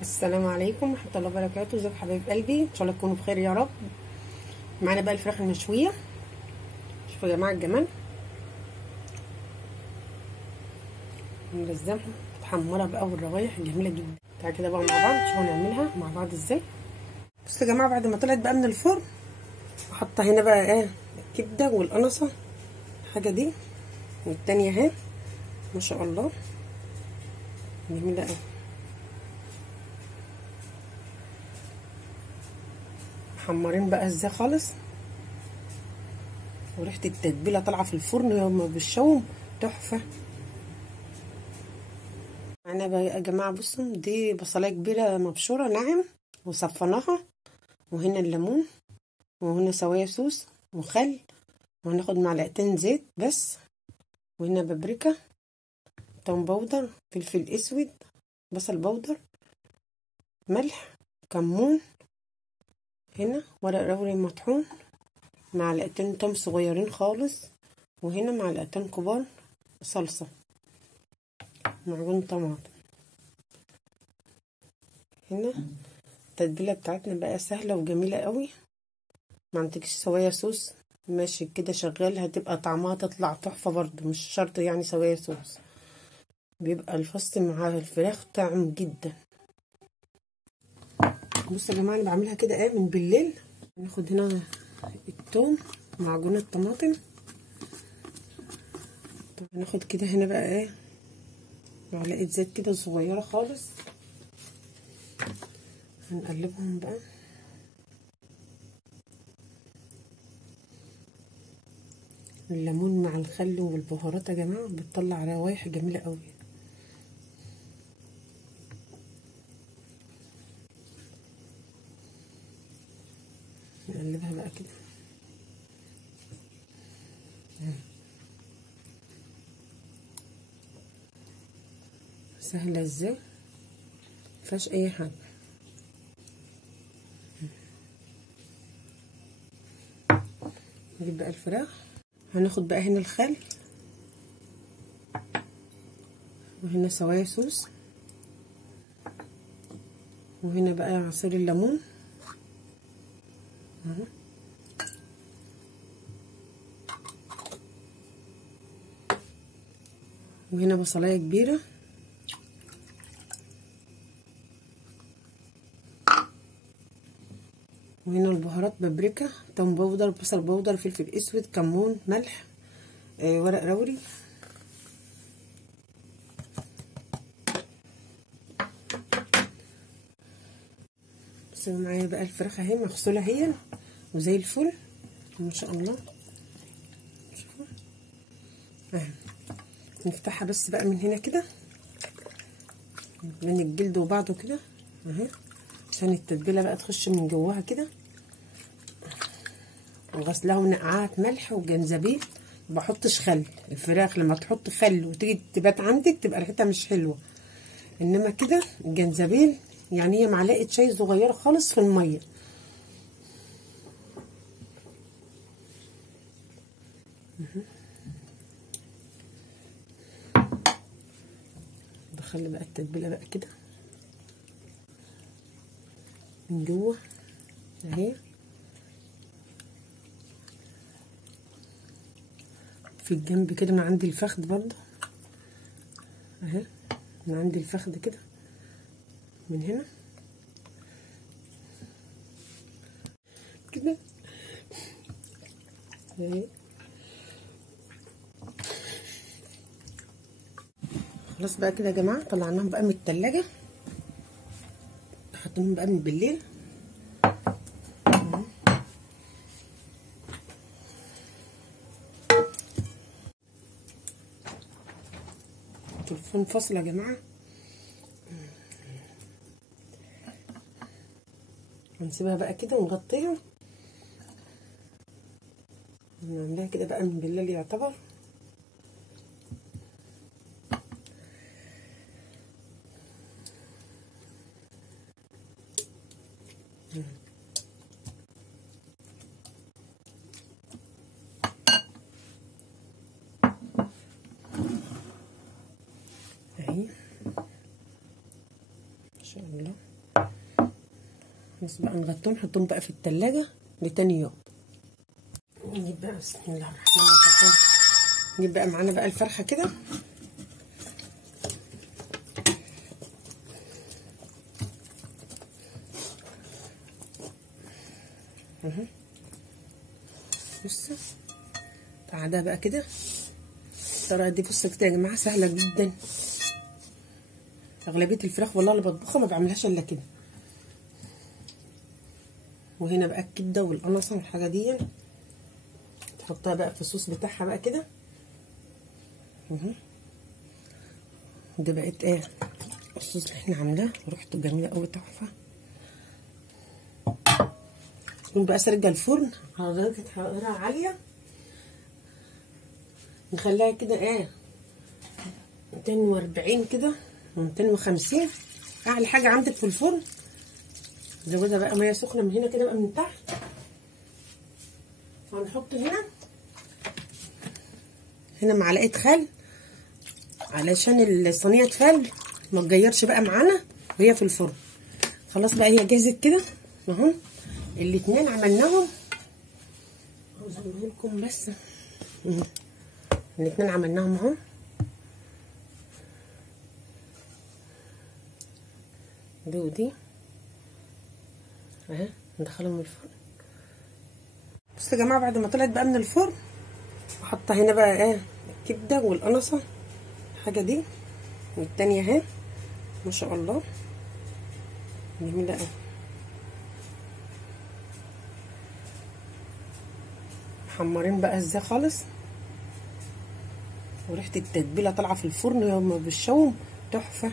السلام عليكم ورحمه الله وبركاته. ازيكم حبايب قلبي؟ ان شاء الله تكونوا بخير يا رب. معانا بقى الفراخ المشويه. شوفوا يا جماعه الجمال، نلزمها متحمره بقى والروايح جميله جدا. تعالوا كده بقى مع بعض نشوفوا هنعملها مع بعض ازاي. بصوا يا جماعه، بعد ما طلعت بقى من الفرن حاطه هنا بقى الكبده والقنصه، الحاجه دي والتانيه اهي ما شاء الله جميله قوي. محمرين بقى ازاي خالص، وريحه التتبيله طالعه في الفرن هما بالشوم تحفه. معانا بقى يا جماعه، بصوا دي بصلايه كبيره مبشوره ناعم وصفناها، وهنا الليمون، وهنا صويا صوص وخل، وهناخد معلقتين زيت بس، وهنا بابريكا، توم باودر، فلفل اسود، بصل باودر، ملح، كمون، هنا ورق لوري مطحون، معلقتين توم صغيرين خالص، وهنا معلقتين كبار صلصه، معجون طماطم. هنا التتبيله بتاعتنا بقى سهله وجميله قوي. ما عندكش صويا صوص ماشي كده شغال، هتبقى طعمها تطلع تحفه برضو، مش شرط يعني صويا صوص، بيبقى الفص مع الفراخ طعم جدا. بصوا يا جماعه، انا بعملها كده من بالليل. ناخد هنا الثوم، معجون الطماطم، هناخد كده هنا بقى معلقه زيت كده صغيره خالص، هنقلبهم بقى. الليمون مع الخل والبهارات يا جماعه بتطلع روايح جميله قوي. نقلبها بقى كده. سهله ازاي، مفيهاش اي حاجه. نجيب بقى الفراخ، هناخد بقى هنا الخل، وهنا صويا صوص، وهنا بقى عصير الليمون اهو، وهنا بصلايه كبيره، وهنا البهارات بابريكا، توم باودر، بصل باودر، فلفل اسود، كمون، ملح، ورق لوري. بصوا معايا بقى الفراخ اهي مغسوله اهي وزي الفل ما شاء الله. شوفوا اهي، نفتحها بس بقى من هنا كده من الجلد وبعضه كده اهي، عشان التتبيله بقى تخش من جواها كده، وغسلها ونقعها ملح وجنزبيل. ما بحطش خل. الفراخ لما تحط خل وتيجي تبات عندك تبقى ريحتها مش حلوه، انما كده الجنزبيل يعني هي معلقه شاي صغيره خالص في الميه. بخلي بقى التتبيله بقى كده من جوه اهي، في الجنب كده من عند الفخذ برضه اهي، من عند الفخذ كده من هنا كده اهي. خلاص بقى كده يا جماعه، طلعناهم بقى من التلاجة، حطيناهم بقى من بالليل. تليفون فاصل يا جماعه، هنسيبها بقى كده ونغطيها، نعملها كده بقى من بالليل يعتبر. اهي ما شاء الله. بس بقى نغطيهم نحطهم بقى في التلاجة لتاني يوم. نجيب بقى بسم الله الرحمن الرحيم، نجيب بقى معانا بقى الفرخة كده. بصوا بعدها بقى كده الطريقة دي. بصوا كده يا جماعة سهلة جدا. أغلبية الفراخ والله اللي بطبخها ما بعملهاش إلا كده. وهنا بقى الكبدة والقنصة والحاجة دي تحطها بقى في الصوص بتاعها بقى كده. ده بقت ايه الصوص اللي احنا عاملاه، ريحته جميلة أوي تحفة. نقوم بقى سرجة الفرن على درجة حرارة عالية، نخليها كده ايه 240 كده 250 اعلى حاجة عندك في الفرن. زودها بقى مية سخنة من هنا كده بقى من تحت، وهنحط هنا معلقة خل علشان الصينية تفل ما تجيرش بقى معانا وهي في الفرن. خلاص بقى هي جاهزة كده اهو. الاتنين عملناهم، عاوزة لكم بس الاتنين عملناهم اهو. دي ودي اهي ندخلهم الفرن. بصوا يا جماعه بعد ما طلعت بقى من الفرن حاطه هنا بقى ايه الكبده والقنصه الحاجه دي، والتانيه اهي ما شاء الله جميله قوي. محمرين بقى ازاي خالص، وريحه التتبيله طالعه في الفرن يوم بالشوم تحفه.